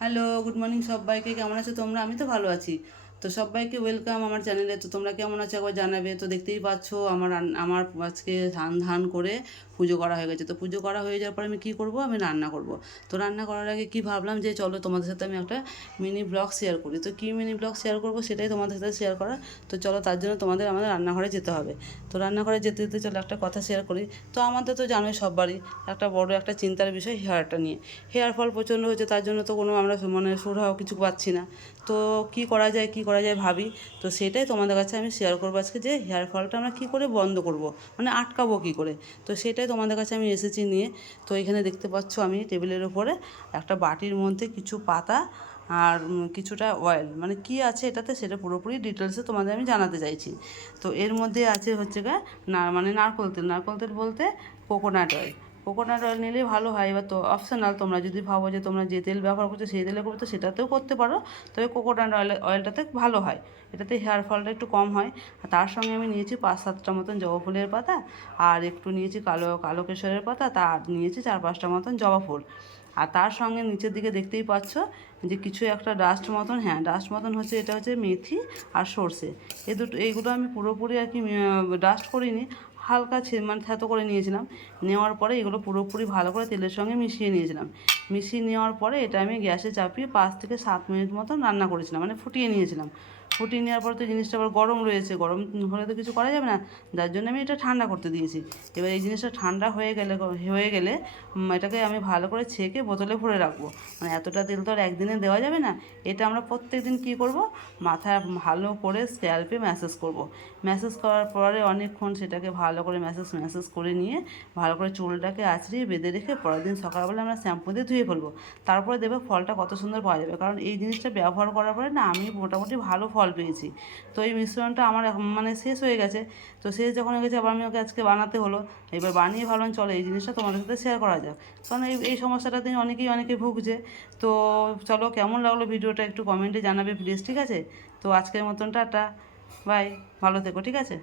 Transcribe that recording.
Hello good morning সবাইকে। কেমন আছো তোমরা? আমি তো ভালো আছি। তো সবাইকে ওয়েলকাম আমার চ্যানেলে। তো তোমরা কেমন আছো একবার জানাবে। তো দেখতেই পাচ্ছ, আমার আমার আজকে ধান ধান করে পুজো করা হয়ে গেছে। তো পুজো করা হয়ে যাওয়ার পরে আমি কী করব? আমি রান্না করব। তো রান্না করার আগে কি ভাবলাম যে চলো তোমাদের সাথে আমি একটা মিনি ব্লগ শেয়ার করি। তো কী মিনি ব্লগ শেয়ার করব সেটাই তোমাদের সাথে শেয়ার করা তো চলো তার জন্য তোমাদের আমাদের রান্নাঘরে যেতে হবে। তো রান্নাঘরে যেতে যেতে চলো একটা কথা শেয়ার করি। তো আমাদের তো জানোই সববারই একটা বড় একটা চিন্তার বিষয় হেয়ারটা নিয়ে। হেয়ার ফল প্রচণ্ড হচ্ছে তার জন্য তো কোনো আমরা মানে সুরাও কিছু পাচ্ছি না। তো কি করা যায়, কি করা যায় ভাবি। তো সেটাই তোমাদের কাছে আমি শেয়ার করব আজকে যে হেয়ার ফলটা আমরা কী করে বন্ধ করব মানে আটকাবো কী করে? তো সেটাই তোমাদের কাছে আমি এসেছি নিয়ে। তো এখানে দেখতে পাচ্ছ আমি টেবিলের ওপরে একটা বাটির মধ্যে কিছু পাতা আর কিছুটা অয়েল মানে কি আছে এটাতে সেটা পুরোপুরি ডিটেলসে তোমাদের আমি জানাতে চাইছি। তো এর মধ্যে আছে হচ্ছে গা না মানে নারকোল তেল নারকোল তেল বলতে কোকোনাট অয়েল কোকোনাট অয়েল নিলেই ভালো হয়। এবার তো অপশনাল তোমরা যদি ভাবো যে তোমরা যে তেল ব্যবহার করছ সেই তেলে করবে তো সেটাতেও করতে পারো। তবে কোকোনাট অয়েল অয়েলটাতে ভালো হয়। এটাতে হেয়ার ফলটা একটু কম হয়। আর তার সঙ্গে আমি নিয়েছি পাঁচ সাতটা মতন জবা ফুলের পাতা। আর একটু নিয়েছি কালো কালো কেশরের পাতা। তার নিয়েছি চার পাঁচটা মতন জবা ফুল। আর তার সঙ্গে নিচের দিকে দেখতেই পাচ্ছ যে কিছু একটা ডাস্ট মতন হ্যাঁ ডাস্ট মতন হচ্ছে এটা হচ্ছে মেথি আর সর্ষে। এই দুটো, এইগুলো আমি পুরোপুরি আর কি ডাস্ট করিনি। হালকা ছে- মানে থেতো করে নিয়েছিলাম। নেওয়ার পরে এগুলো পুরোপুরি ভালো করে তেলের সঙ্গে মিশিয়ে নিয়েছিলাম। মিশিয়ে নেওয়ার পরে এটা আমি গ্যাসে চাপিয়ে পাঁচ থেকে সাত মিনিট মতো রান্না করেছিলাম মানে ফুটিয়ে নিয়েছিলাম। ফুটিয়ে নেওয়ার পরে তো জিনিসটা আবার গরম রয়েছে। গরম হলে তো কিছু করা যাবে না। যার জন্য আমি এটা ঠান্ডা করতে দিয়েছি। এবার এই জিনিসটা ঠান্ডা হয়ে গেলে হয়ে গেলে এটাকে আমি ভালো করে ছেঁকে বোতলে ভরে রাখব। মানে এতটা তেল তো আর একদিনে দেওয়া যাবে না। এটা আমরা প্রত্যেক দিন কী করব? মাথায় ভালো করে স্ক্যাল্পে ম্যাসেজ করব। ম্যাসেজ করার পরে অনেকক্ষণ সেটাকে ভালো করে ম্যাসেজ ম্যাসেজ করে নিয়ে ভালো করে চুলটাকে আছড়িয়ে বেঁধে রেখে পরের দিন সকালবেলা আমরা শ্যাম্পু দিয়ে ধুয়ে ফেলব। তারপরে দেবে ফলটা কত সুন্দর পাওয়া যাবে। কারণ এই জিনিসটা ব্যবহার করার পরে না, আমি মোটামুটি ভালো ফল পেয়েছি তো এই মিশ্রণটা আমার মানে শেষ হয়ে গেছে। তো শেষ যখন হয়ে গেছে, আবার আমি ওকে আজকে বানাতে হলো। এবার বানিয়ে ভাবলাম, চলো এই জিনিসটা তোমাদের সাথে শেয়ার করা যাক। কারণ এই এই সমস্যাটা সমস্যাটাতে অনেকেই, অনেকে ভুগছে। তো চলো, কেমন লাগল ভিডিওটা একটু কমেন্টে জানাবে প্লিজ ঠিক আছে? তো আজকের মতন টাটা। বাই ভালো থেকো, ঠিক আছে?